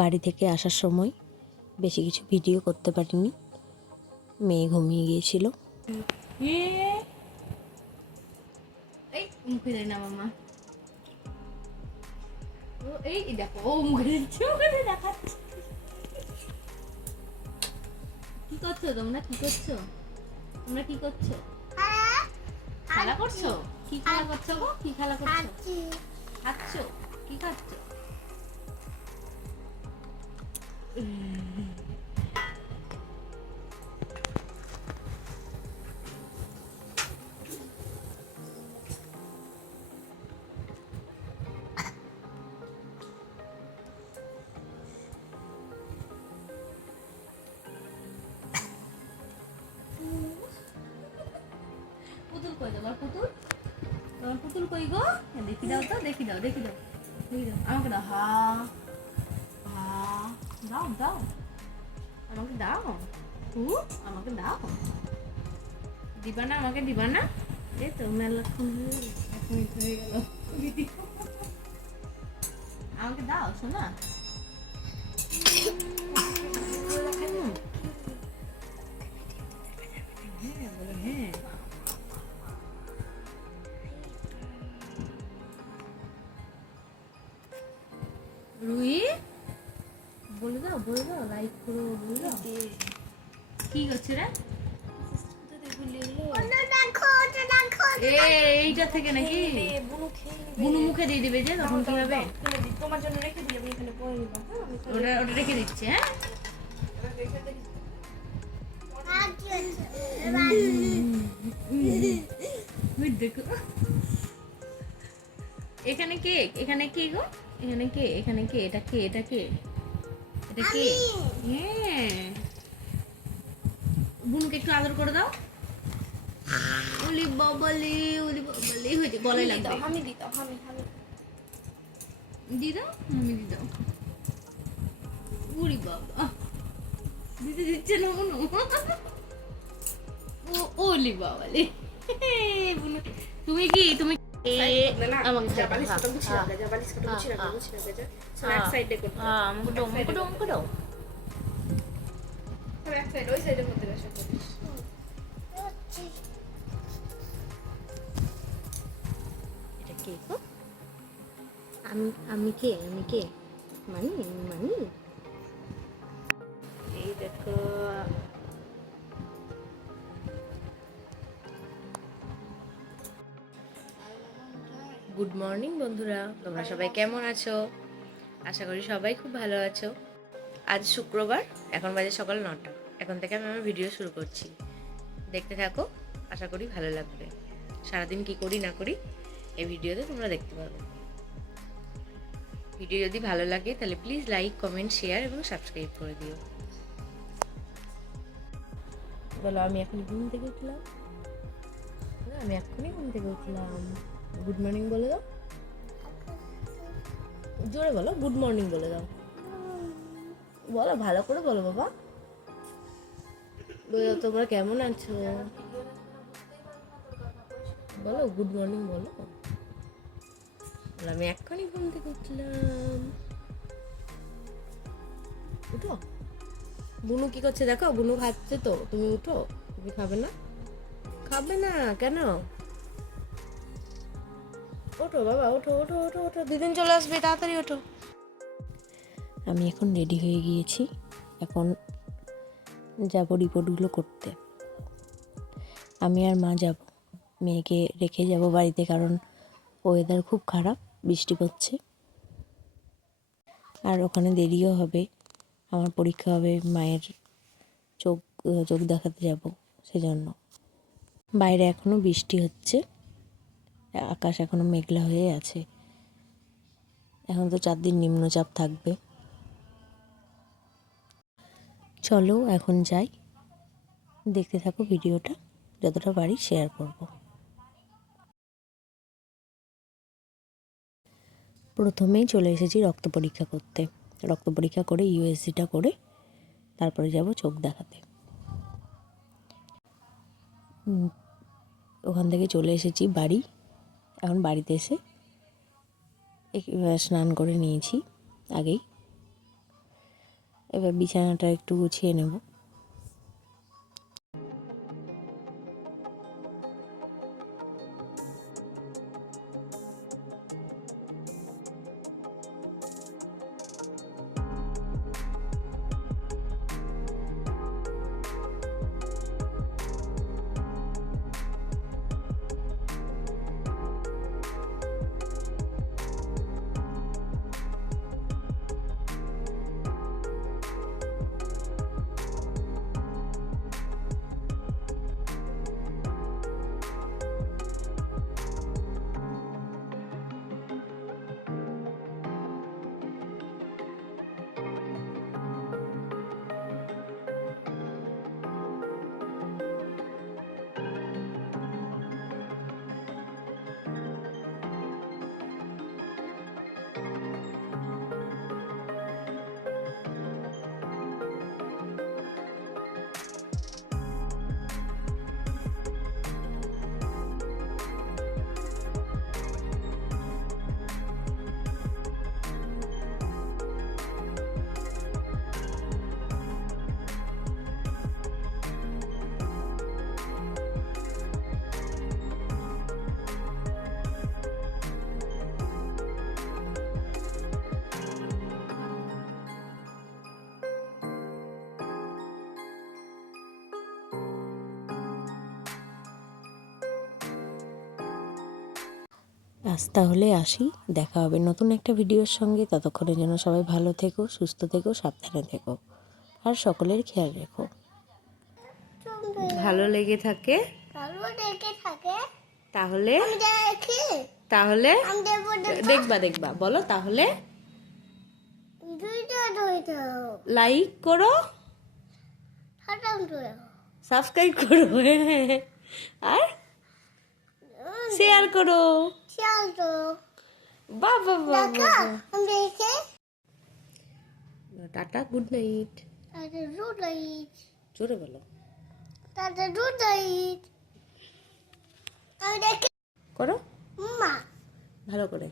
বাড়ি থেকে আসার সময় বেশি কিছু ভিডিও করতে পারিনি, মেয়ে ঘুমিয়ে গিয়েছিল। এই মুখে দেয় না মামা, ও এই দেখো ও মুখে দিচ্ছে, মুখে দেখাচ্ছে। কি করছো তোমরা, কি করছো তোমরা, কি করছো? খেলা করছো? কি খেলা করছো গো? কি খেলা করছো? খাচ্ছ? কি খাচ্ছ? পুতুল কই তোমার, পুতুল তোমার পুতুল কই গো? দেখি দাও তো, দেখি দাও, দেখি দাও, দেখি দাও, আমাকে দাও। হা হা, দাও দাও, আমাকে দাও, আমাকে দাও। দিবা না, আমাকে দিবা না? এই তো মেলাক্ষণ হয়ে গেল, 1 মিনিট হয়ে গেল। আমাকে দাও শোনা। হ্যাঁ, রুই বলে দাও, বলে দাও, লাইক করো, বলে দাও। কি করছে রে? এইটা থেকে নাকি বুনু মুখে দিয়ে দিবে, যে তখন কি হবে? তোমার জন্য রেখে দিই, আমি এখানে পরে নিব। ওটা ওটা রেখে দিচ্ছে। হ্যাঁ, দেখো এখানে কে, এখানে কে গো, এখানে কে, এখানে কে, এটা কে, এটা কে, এটা কে? হ্যাঁ, বুনুকে একটু আদর করে দাও। ওলি বাবালি, ওলি বাবালি হয়েছে, গলায় লাগবে। আমি দিতাম, আমি দি দাও, আমি দি দাও। ওরি বাবা, দিতে দিচ্ছে না বুনু। ও ওলি বাবালি, বুনু তুমি কি, তুমি আমাকে জাবালিস কত গুছিয়ে রাখা, জাবালিস কত গুছিয়ে রাখা, গুছিয়ে রাখা যা। সব এক সাইডে করতে। হ্যাঁ, আমাকে দাও, আমাকে দাও, আমাকে দাও। সব এক সাইড, ওই সাইডের মধ্যে বসে করিস। এটা কে গো? আমি কে, আমি কে? মানি, মানি। এই দেখো, গুড মর্নিং বন্ধুরা, তোমরা সবাই কেমন আছো? আশা করি সবাই খুব ভালো আছো। আজ শুক্রবার, এখন বাজে সকাল 9টা। এখন থেকে আমি আমার ভিডিও শুরু করছি, দেখতে থাকো, আশা করি ভালো লাগবে। সারাদিন কি করি না করি এই ভিডিওতে তোমরা দেখতে পাবে। ভিডিও যদি ভালো লাগে তাহলে প্লিজ লাইক, কমেন্ট, শেয়ার এবং সাবস্ক্রাইব করে দিও। বলো, আমি এখন ঘুম থেকে উঠলাম, আমি এক্ষুনি ঘুম থেকে উঠলাম। গুড মর্নিং বলে দাও, জোরে বলো, গুড মর্নিং বলে দাও, বলো ভালো করে বলো বাবা, বলো তোমরা কেমন আছো, বলো গুড মর্নিং বলো। আমি এক্ষুনি ঘুম থেকে উঠলাম। উঠো, বুনু কি করছে দেখো, বুনু খাচ্ছে তো, তুমি উঠো। তুমি খাবে না? খাবে না কেন? ওঠো বাবা, ওঠো ওঠো ওঠো ওঠো, দিদিন চলে আসবে, তাড়াতাড়ি ওঠো। আমি এখন রেডি হয়ে গিয়েছি, এখন যাব রিপোর্টগুলো করতে। আমি আর মা যাব, মেয়েকে রেখে যাব বাড়িতে, কারণ ওয়েদার খুব খারাপ, বৃষ্টি পড়ছে, আর ওখানে দেরিও হবে, আমার পরীক্ষা হবে, মায়ের চোখ চোখ দেখাতে যাব, সেজন্য। বাইরে এখনও বৃষ্টি হচ্ছে, আকাশ এখনও মেঘলা হয়ে আছে, এখন তো 4 দিন নিম্নচাপ থাকবে। চলো এখন যাই, দেখতে থাকো ভিডিওটা, যতটা পারি শেয়ার করব। প্রথমেই চলে এসেছি রক্ত পরীক্ষা করতে, রক্ত পরীক্ষা করে ইউএসজিটা করে তারপরে যাব চোখ দেখাতে। ওখান থেকে চলে এসেছি বাড়ি, এখন বাড়িতে এসে স্নান করে নিয়েছি আগেই, এবার বিছানাটা একটু গুছিয়ে নেব। আজ তাহলে আসি, দেখা হবে নতুন একটা ভিডিওর সঙ্গে। ততক্ষণের জন্য সবাই ভালো থেকো, সুস্থ থেকো, সাবধানে থেকো, আর সকলের খেয়াল রেখো। ভালো লেগে থাকে তাহলে তাহলে দেখবা বলো তাহলে লাইক করো, সাবস্ক্রাইব করো, আর শেয়ার করো। বাবা টাটা, গুড নাইট। জোরে বলো, করো ভালো করে।